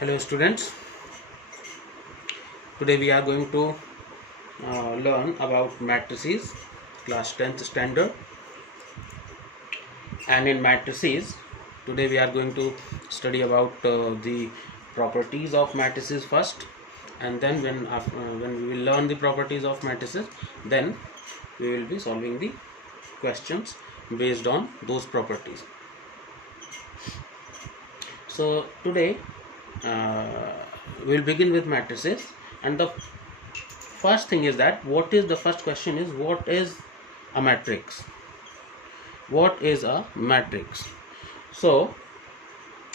Hello students, today we are going to learn about matrices, class 10th standard. And in matrices, today we are going to study about the properties of matrices first, and then when we will learn the properties of matrices, then we will be solving the questions based on those properties. So today we'll begin with matrices, and the first thing is that the first question is, what is a matrix? What is a matrix? So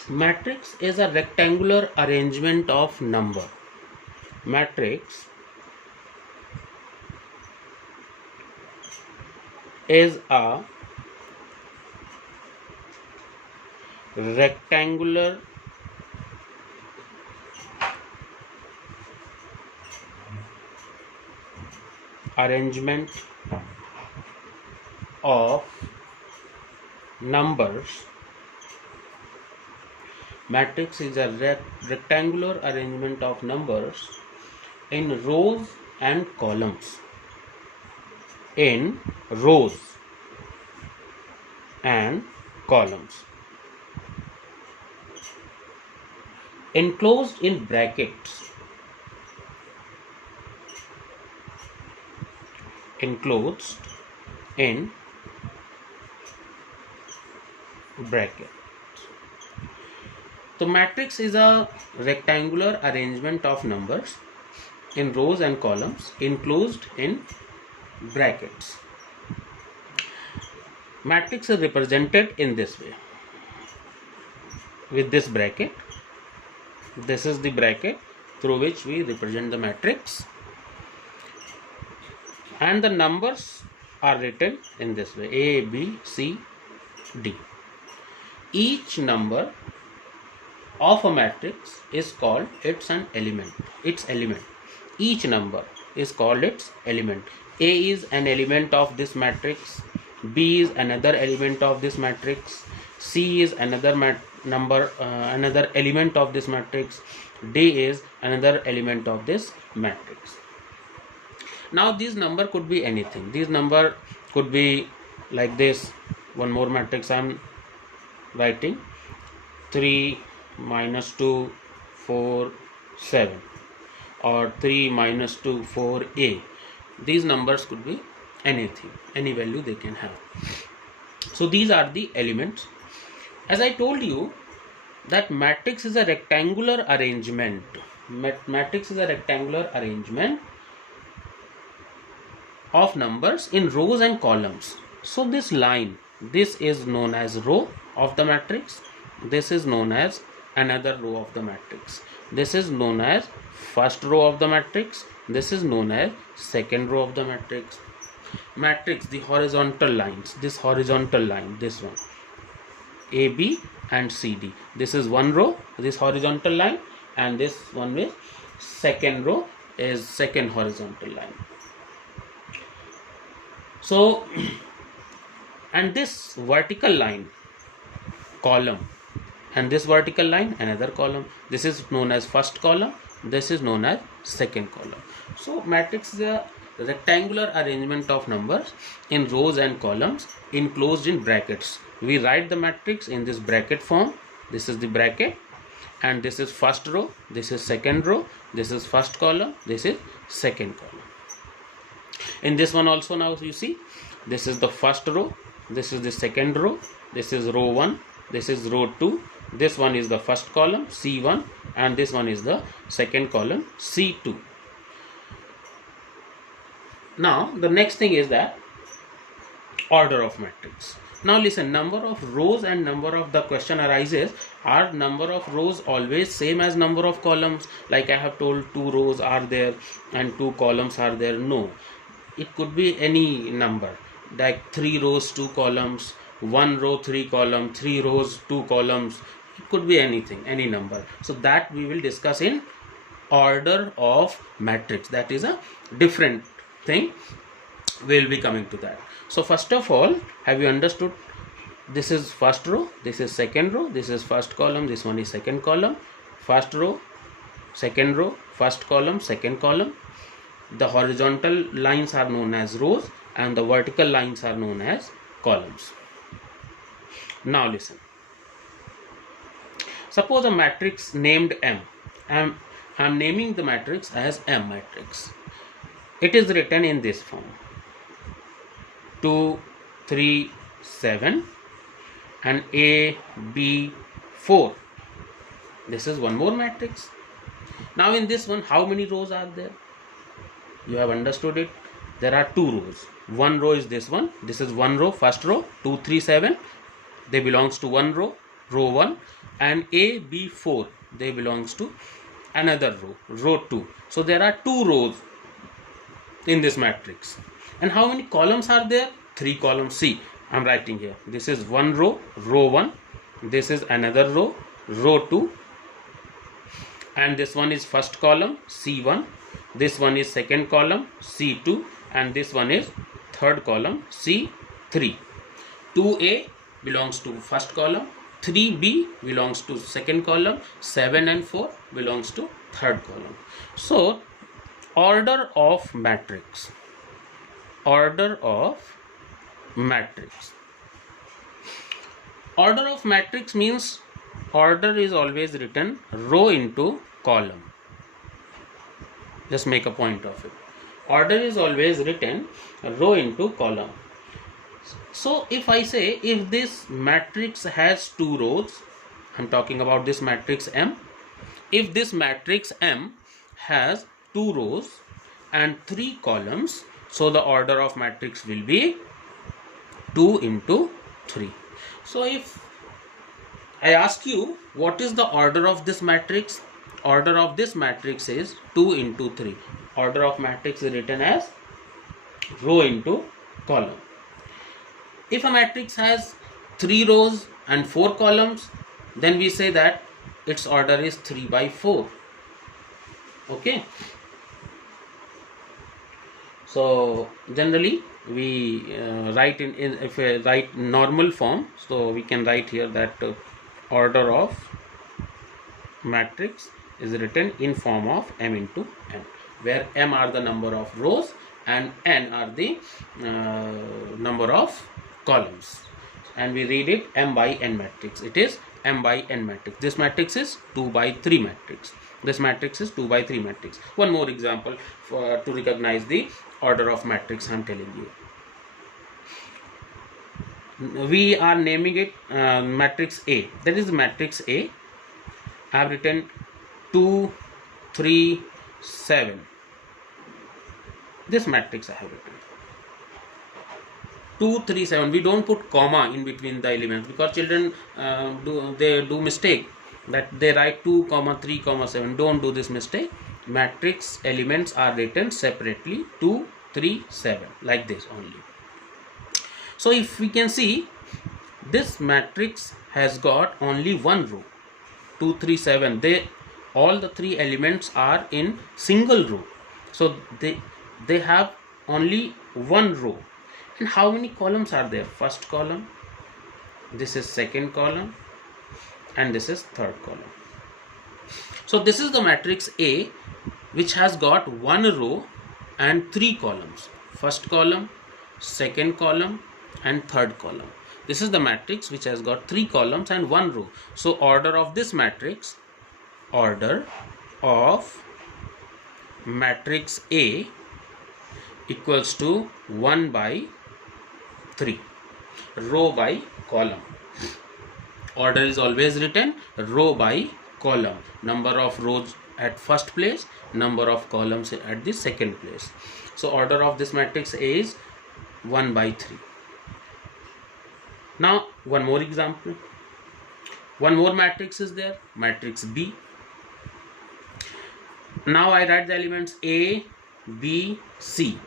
matrix is a rectangular arrangement of number. Matrix is a rectangular arrangement of numbers. Matrix is a rectangular arrangement of numbers in rows and columns. In rows and columns. Enclosed in brackets. Enclosed in brackets. So matrix is a rectangular arrangement of numbers in rows and columns enclosed in brackets. Matrix is represented in this way, with this bracket. This is the bracket through which we represent the matrix, and the numbers are written in this way: A, B, C, D. Each number of a matrix is called its element. Each number is called its element. A is an element of this matrix, B is another element of this matrix, C is another another element of this matrix, D is another element of this matrix. Now this number could be anything. This number could be like this. One more matrix I am writing: 3 minus 2 4 7, or 3 minus 2 4a. These numbers could be anything, any value they can have. So these are the elements. As I told you that matrix is a rectangular arrangement. Matrix is a rectangular arrangement of numbers in rows and columns. So this line, this is known as row of the matrix. This is known as another row of the matrix. This is known as first row of the matrix. This is known as second row of the matrix. Matrix, the horizontal lines, this horizontal line, this one, AB and CD. This is one row, this horizontal line, and this one is second row, is second horizontal line. So, and this vertical line, column, and this vertical line, another column. This is known as first column, this is known as second column. So matrix is a rectangular arrangement of numbers in rows and columns enclosed in brackets. We write the matrix in this bracket form. This is the bracket, and this is first row, this is second row, this is first column, this is second column. In this one also, now you see, this is the first row, this is the second row, this is row 1, this is row 2, this one is the first column C1, and this one is the second column C2. Now the next thing is that order of matrix. Now listen, number of rows and number of, the question arises, are number of rows always same as number of columns? Like I have told, 2 rows are there and 2 columns are there. No, it could be any number, like 3 rows 2 columns, 1 row 3 column, 3 rows 2 columns. It could be anything, any number. So that we will discuss in order of matrix. That is a different thing. We will be coming to that. So first of all, have you understood? This is first row, this is second row, this is first column, this one is second column. first row, second row, first column, second column. The horizontal lines are known as rows and the vertical lines are known as columns. Now listen. Suppose a matrix named M. I'm naming the matrix as M matrix. It is written in this form: 2, 3, 7 and A, B, 4. This is one more matrix. Now in this one, how many rows are there? You have understood it. There are 2 rows. One row is this one. This is one row, first row, 2, 3, 7. They belongs to one row, row 1. And A, B, 4, they belongs to another row, row 2. So there are 2 rows in this matrix. And how many columns are there? 3 columns. See, I'm writing here. This is one row, row 1. This is another row, row 2. And this one is first column, C1. This one is second column, C2. And this one is third column, C3. 2A belongs to first column, 3B belongs to second column, 7 and 4 belongs to third column. So order of matrix. Order of matrix. Order of matrix means order is always written row into column. Just make a point of it. Order is always written row into column. So if I say if this matrix has 2 rows, I'm talking about this matrix M. If this matrix M has 2 rows and 3 columns, so the order of matrix will be 2 into 3. So if I ask you what is the order of this matrix, order of this matrix is 2 into 3. Order of matrix is written as row into column. If a matrix has 3 rows and 4 columns, then we say that its order is 3 by 4. Okay. So generally we write in if we write normal form, so we can write here that order of matrix is written in form of M into N, where M are the number of rows and N are the number of columns, and we read it M by N matrix. It is M by N matrix. This matrix is 2 by 3 matrix. This matrix is 2 by 3 matrix. One more example to recognize the order of matrix I'm telling you. We are naming it matrix A. That is matrix A. I have written 2, 3, 7. This matrix I have written 2, 3, 7. We don't put comma in between the elements because children do mistake that they write 2, 3, 7. Don't do this mistake. Matrix elements are written separately 2, 3, 7 like this only. So if we can see, this matrix has got only one row, 2, 3, 7. All the 3 elements are in single row. So they have only one row. And how many columns are there? First column, this is second column, and this is third column. So this is the matrix A, which has got one row and 3 columns. First column, second column, and third column. This is the matrix which has got 3 columns and 1 row. So order of this matrix, order of matrix A equals to 1 by 3, row by column. Order is always written row by column. Number of rows at first place, number of columns at the second place. So order of this matrix A is 1 by 3. Now one more example. One more matrix is there, matrix B. Now I write the elements A, B, C.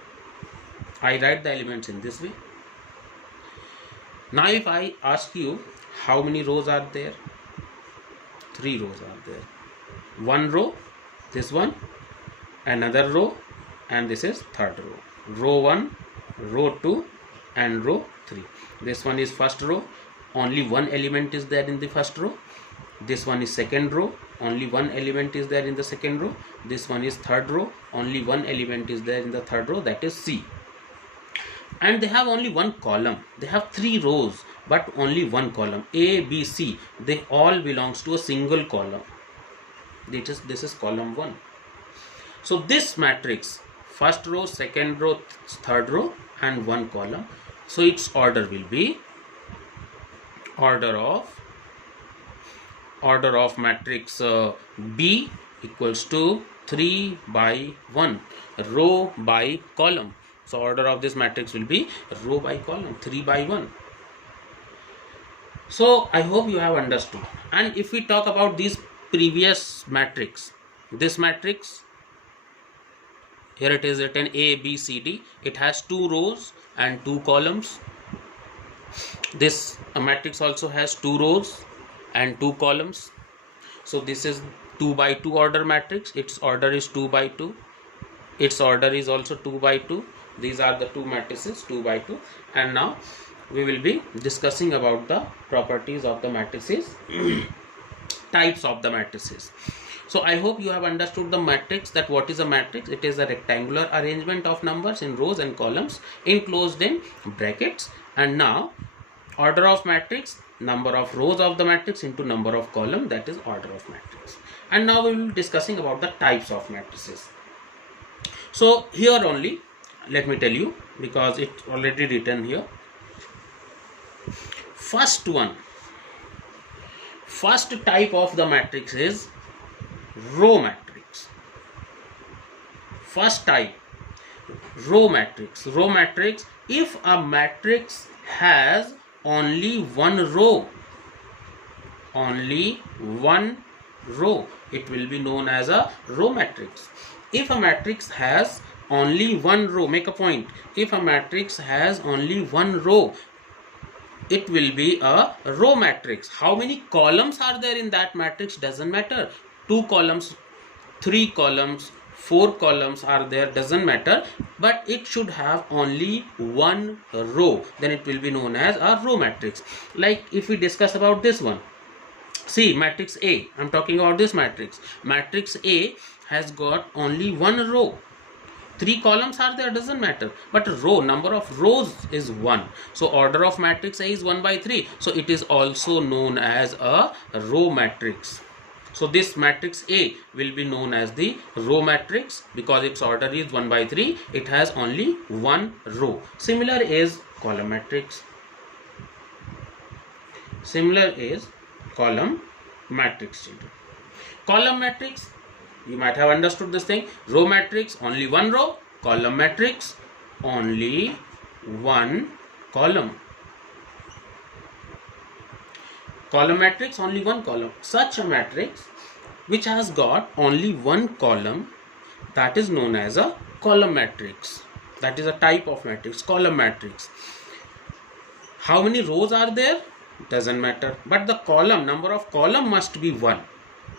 I write the elements in this way. Now if I ask you how many rows are there? 3 rows are there. One row, this one, another row, and this is third row. Row 1, row 2, and row 3. This one is first row. Only one element is there in the first row. This one is second row, only one element is there in the second row. This one is third row, only one element is there in the third row, that is C. And they have only one column. They have 3 rows but only one column. A, B, C, they all belongs to a single column. This is column 1. So this matrix, first row, second row, third row and one column. So its order will be order of matrix B equals to 3 by 1, row by column. So order of this matrix will be row by column, 3 by 1. So I hope you have understood. And if we talk about this previous matrix, this matrix, here it is written A, B, C, D. It has 2 rows and 2 columns. This matrix also has 2 rows and 2 columns. So this is 2 by 2 order matrix. Its order is 2 by 2. Its order is also 2 by 2. These are the 2 matrices, 2 by 2. And now we will be discussing about the properties of the matrices, types of the matrices. So I hope you have understood the matrix, that what is a matrix. It is a rectangular arrangement of numbers in rows and columns enclosed in brackets. And now order of matrix, number of rows of the matrix into number of column, that is order of matrix. And now we will be discussing about the types of matrices. So here only let me tell you, because it's already written here. First type of the matrix is row matrix. First type, row matrix. Row matrix, if a matrix has only one row, it will be known as a row matrix. If a matrix has only one row, make a point, if a matrix has only one row, it will be a row matrix. How many columns are there in that matrix doesn't matter. 2 columns, 3 columns, 4 columns are there, doesn't matter, but it should have only one row, then it will be known as a row matrix. Like if we discuss about this one, see matrix A, I'm talking about this matrix. Matrix A has got only one row. 3 columns are there, doesn't matter, but row, number of rows is 1. So order of matrix A is 1 by 3. So it is also known as a row matrix. So this matrix A will be known as the row matrix because its order is 1 by 3. It has only one row. Similar is column matrix. Similar is column matrix. Column matrix, you might have understood this thing. Row matrix, only one row. Column matrix, only one column. Column matrix, only one column. Such a matrix which has got only one column, that is known as a column matrix. That is a type of matrix, column matrix. How many rows are there? Doesn't matter, but the column, number of column must be 1.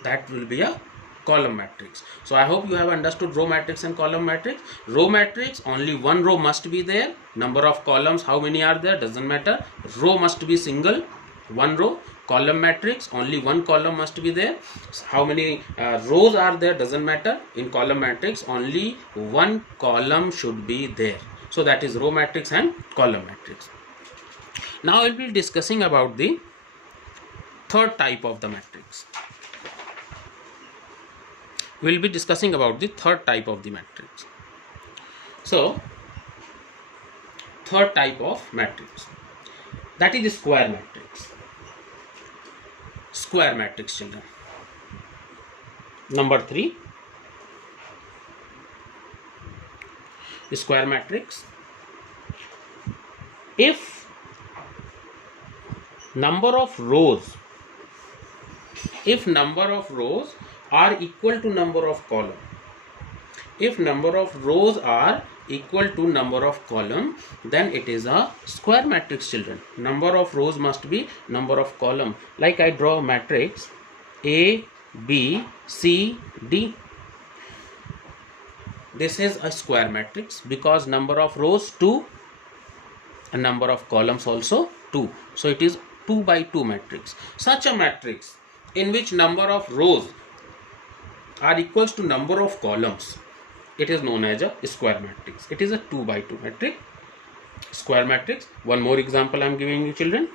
That will be a column matrix. So I hope you have understood row matrix and column matrix. Row matrix, only one row must be there. Number of columns, how many are there, doesn't matter. Row must be single, one row. Column matrix, only one column must be there. How many rows are there, doesn't matter. In column matrix, only one column should be there. So that is row matrix and column matrix. Now I will be discussing about the third type of the matrix. We will be discussing about the third type of the matrix. So third type of matrix, that is the square matrix. Square matrix, children. Number 3, the square matrix. If number of rows are equal to number of column, if number of rows are equal to number of column, then it is a square matrix, children. Number of rows must be number of column. Like I draw a matrix A, B, C, D. This is a square matrix because number of rows 2 and number of columns also 2. So it is 2 by 2 matrix. Such a matrix in which number of rows are equals to number of columns, it is known as a square matrix. It is a 2 by 2 matrix, square matrix. One more example I am giving you, children.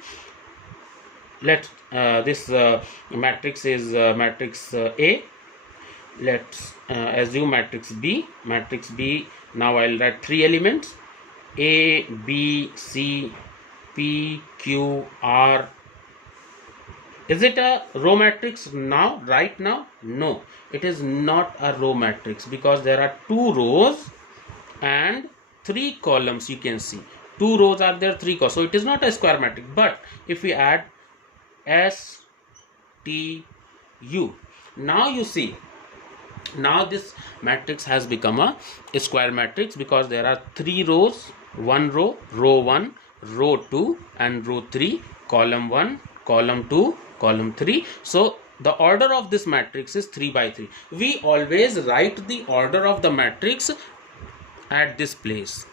Let this matrix is matrix A. Let's assume matrix B. Matrix B, now I'll write 3 elements: A, B, C, P, Q, R. Is it a row matrix now, right now? No, it is not a row matrix, because there are 2 rows and 3 columns. You can see 2 rows are there, 3 columns. So it is not a square matrix. But if we add S, T, U, now you see, now this matrix has become a square matrix, because there are 3 rows, 1 row, row 1, row 2 and row 3, column 1, column 2, column 3. So the order of this matrix is 3 by 3. We always write the order of the matrix at this place,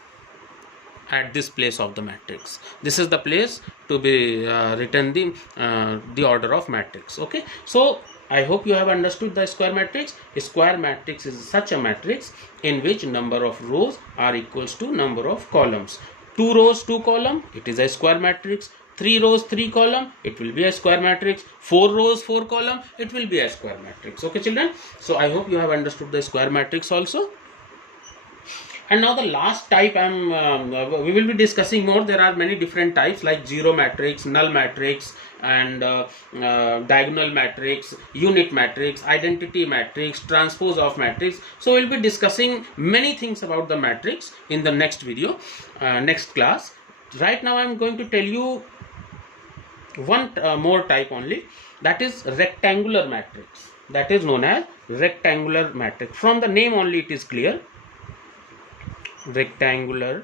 at this place of the matrix. This is the place to be written the order of matrix. Okay, so I hope you have understood the square matrix. A square matrix is such a matrix in which number of rows are equals to number of columns. 2 rows, 2 column, it is a square matrix. 3 rows, 3 column, it will be a square matrix. 4 rows, 4 column, it will be a square matrix. Okay, children, so I hope you have understood the square matrix also. And now the last type we will be discussing more. There are many different types like zero matrix, null matrix, and diagonal matrix, unit matrix, identity matrix, transpose of matrix. So we'll be discussing many things about the matrix in the next video, next class. Right now I'm going to tell you one more type only, that is rectangular matrix. That is known as rectangular matrix. From the name only it is clear, rectangular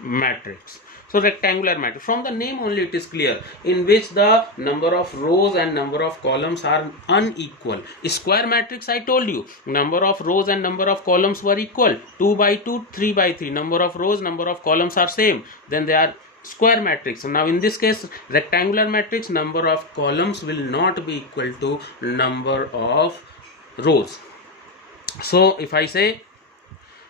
matrix. So rectangular matrix, from the name only it is clear, in which the number of rows and number of columns are unequal. Square matrix, I told you, number of rows and number of columns were equal, 2 by 2, 3 by 3. Number of rows, number of columns are same, then they are square matrix. Now in this case, rectangular matrix, number of columns will not be equal to number of rows. So if I say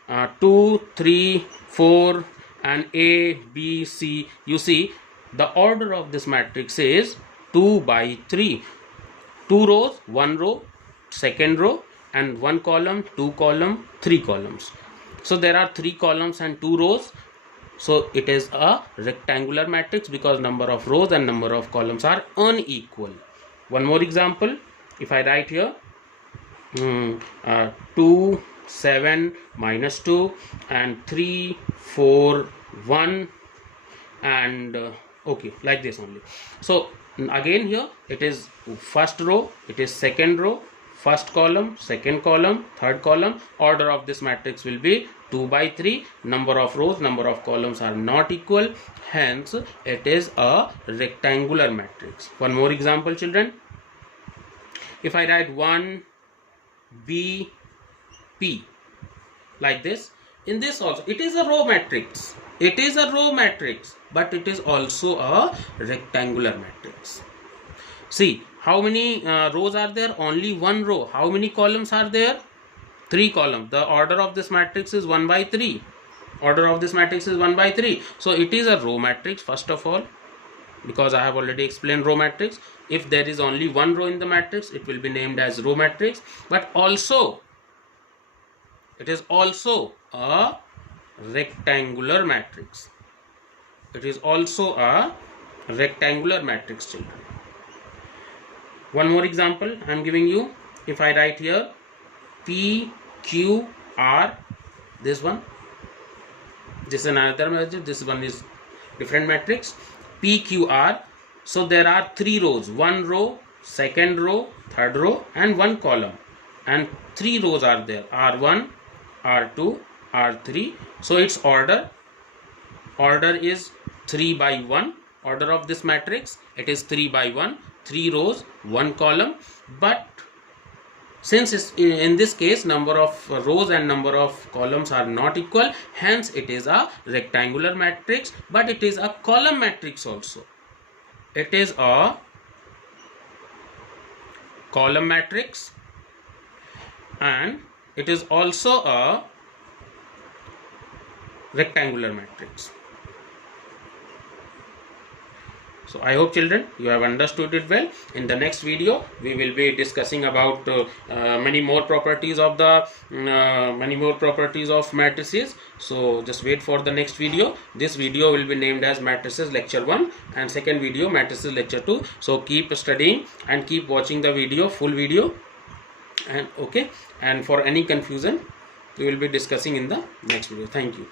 2, 3, 4 and A, B, C, you see the order of this matrix is 2 by 3. 2 rows, 1 row, second row, and 1 column, 2 column, 3 columns. So there are 3 columns and 2 rows. So it is a rectangular matrix because number of rows and number of columns are unequal. One more example, if I write here 2, 7, minus 2 and 3, 4, 1 and okay, like this only. So again here it is first row, it is second row, first column, second column, third column. Order of this matrix will be 2 by 3. Number of rows, number of columns are not equal, hence it is a rectangular matrix. One more example, children. If I write 1, B, P, like this, in this also it is a row matrix. It is a row matrix, but it is also a rectangular matrix. See how many rows are there? Only 1 row. How many columns are there? 3 columns. The order of this matrix is 1 by 3. Order of this matrix is 1 by 3. So it is a row matrix first of all, because I have already explained row matrix. If there is only 1 row in the matrix, it will be named as row matrix. But also it is also a rectangular matrix. It is also a rectangular matrix, children. One more example I am giving you. If I write here P, Q, R, this one, this is another matrix, this one is different matrix, P, Q, R. So there are 3 rows, 1 row, second row, third row and 1 column, and 3 rows are there, R1, R2, R3. So its order is 3 by 1. Order of this matrix, it is 3 by 1, 3 rows, 1 column. But since in this case number of rows and number of columns are not equal, hence it is a rectangular matrix, but it is a column matrix also. It is a column matrix, and it is also a rectangular matrix. So I hope children you have understood it well. In the next video we will be discussing about many more properties of matrices. So just wait for the next video. This video will be named as matrices lecture 1, and second video matrices lecture 2. So keep studying and keep watching the video, full video, and okay, and for any confusion we will be discussing in the next video. Thank you.